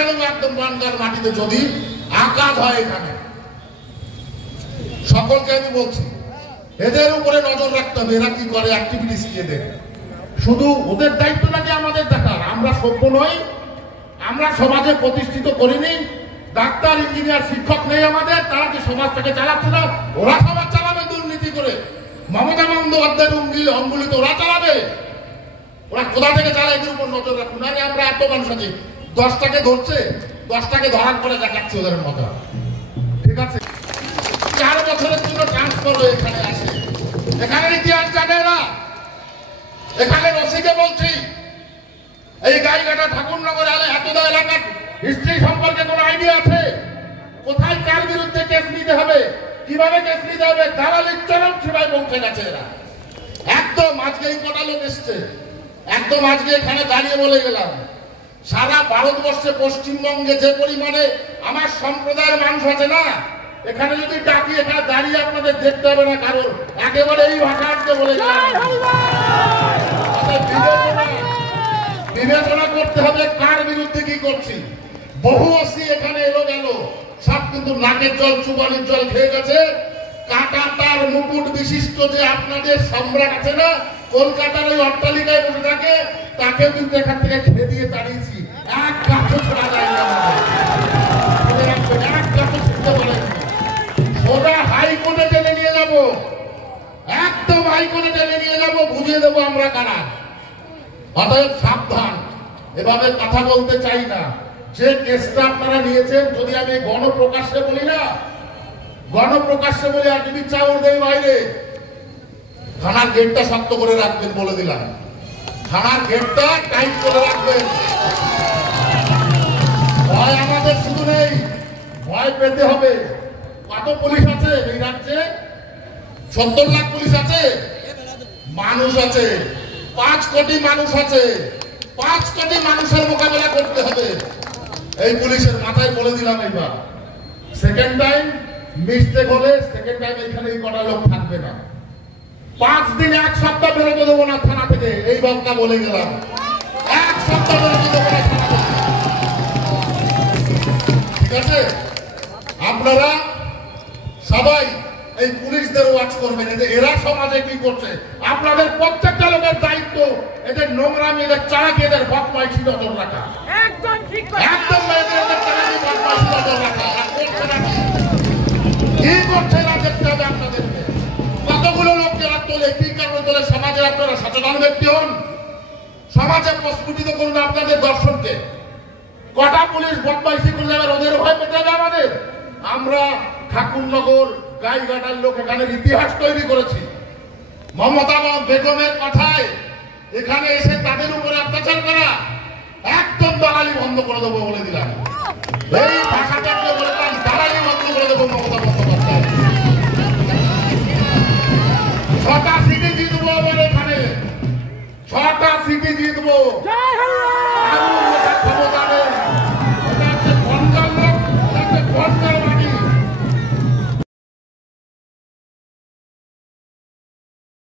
রেখে দেবো একদম বাংলার মাটিতে যদি আঘাত হয় এখানে। সকলকে আমি বলছি এদের উপরে নজর রাখতে হবে, এরা কি করে, অ্যাক্টিভিটিস কি এদের। শুধু ওদের দায়িত্ব নাকি আমাদের দেখার? আমরা সভ্য নই, আমরা সমাজে প্রতিষ্ঠিত করিনি, ডাক্তার ইঞ্জিনিয়ার শিক্ষক নেই আমাদের, তারা কি সমাজটাকে চালাচ্ছে না? ওরা সমাজ চালাবে দুর্নীতি করে। মমতা বন্দ্যোপাধ্যায়ের অঙ্গুলিতে ওরা চালাবে। ওরা কোথা থেকে চালায় এদের উপর নজর রাখুন। আরে আমরা এত মানুষ আছি, 10টাকে ধরছে, 10টাকে ধরার পরে দেখাচ্ছে ওদের মজা। ঠিক আছে, 4 বছরের জন্য ট্রান্সফার হয়ে এখানে আসে, এখানে ইতিহাস জানে না। এখানে রসিকে বলছি, এই গাইঘাটা ঠাকুরনগরে এতদা এলাকার হিস্ট্রি সম্পর্কে কোনো আইডিয়া আছে? কোথায় কার বিরুদ্ধে কেস নিতে হবে, কিভাবে কেস নিতে হবে, দালালির চরম সীমায় পৌঁছে গেছে এরা। একদম আজকে এই কটা লোক এসছে, একদম আজকে এখানে দাঁড়িয়ে বলে গেলাম, সারা ভারতবর্ষে পশ্চিমবঙ্গে যে পরিমাণে আমার সম্প্রদায়ের মানুষ আছে না, এখানে যদি ডাকি এখানে দাঁড়িয়ে আপনাদের দেখতে হবে না কারণ, একেবারে এই ভাষা আজকে বলে গেলাম। বিবেচনা করতে হবে কার বিরুদ্ধে কি করছি। বহু অসি এখানে এলো গেল, সব কিন্তু নাকের জল চুবানির জল খেয়ে গেছে। কাটা তার মুকুট বিশিষ্ট যে আপনাদের সম্রাট আছে না, কলকাতার ওই অট্টালিকায় বসে থাকে, তাকে কিন্তু এখান থেকে খেয়ে দিয়ে তাড়িয়েছি। এক গাছও ছোড়া যায় না, এক গাছও ছুটতে পারে। ওরা হাইকোর্টে টেনে নিয়ে যাব, একদম হাইকোর্টে টেনে নিয়ে যাব, বুঝিয়ে দেবো আমরা কারা। অতএব সাবধান, এভাবে কথা বলতে চাই না। যে কেসটা আপনারা নিয়েছেন, যদি আমি গণপ্রকাশ্যে বলি না, গণপ্রকাশ্যে বলি, আর যদি চাউর দেই বাইরে, থানার গেটটা শক্ত করে রাখবেন, বলে দিলাম। থানার গেটটা টাইট করে রাখবেন। ভয় আমাদের শুধু নেই, ভয় পেতে হবে। কত পুলিশ আছে এই রাজ্যে? 70 লাখ পুলিশ আছে, মানুষ আছে 5 কোটি মানুষ আছে। 5 কোটি মানুষের মোকাবেলা করতে হবে এই পুলিশের। মাথায় বলে দিলাম, এইবার সেকেন্ড টাইম মিস্টেক হলে সেকেন্ড টাইম এখানে এই কটা লোক থাকবে না। 5 দিন 1 সপ্তাহ বেরোতে দেবো না থানা থেকে, এই বাবুটা বলে গেলাম। 1 সপ্তাহ বেরোতে দেবো না থানা থেকে। ঠিক আছে, আপনারা সবাই এই পুলিশদের ওয়াচ করবেন, এরা সমাজে কি করছে। আপনাদের প্রত্যেকটা লোকের দায়িত্ব এদের নোংরামি, এদের চালাকি, এদের বদমাইশি নজর রাখা। একদম ঠিক, একদম এদের চালাকি বদমাইশি নজর রাখা। কি করছে না দেখতে হবে আপনাদেরকে। কতগুলো লোক যারা তোলে, কি কারণে তোলে, সমাজে আপনারা সচেতন ব্যক্তি হন, সমাজে প্রস্ফুটিত করুন আপনাদের দর্শনকে। কটা পুলিশ বদমাইশি করলে আবার ওদের ভয় পেতে হবে আমাদের? আমরা ঠাকুরনগর গাইঘাটার লোক এখানে ইতিহাস তৈরি করেছি। মমতা বেগমের কথায় এখানে এসে তাদের উপরে অত্যাচার করা, একদম দালালি বন্ধ করে দেবো বলে দিলাম। এই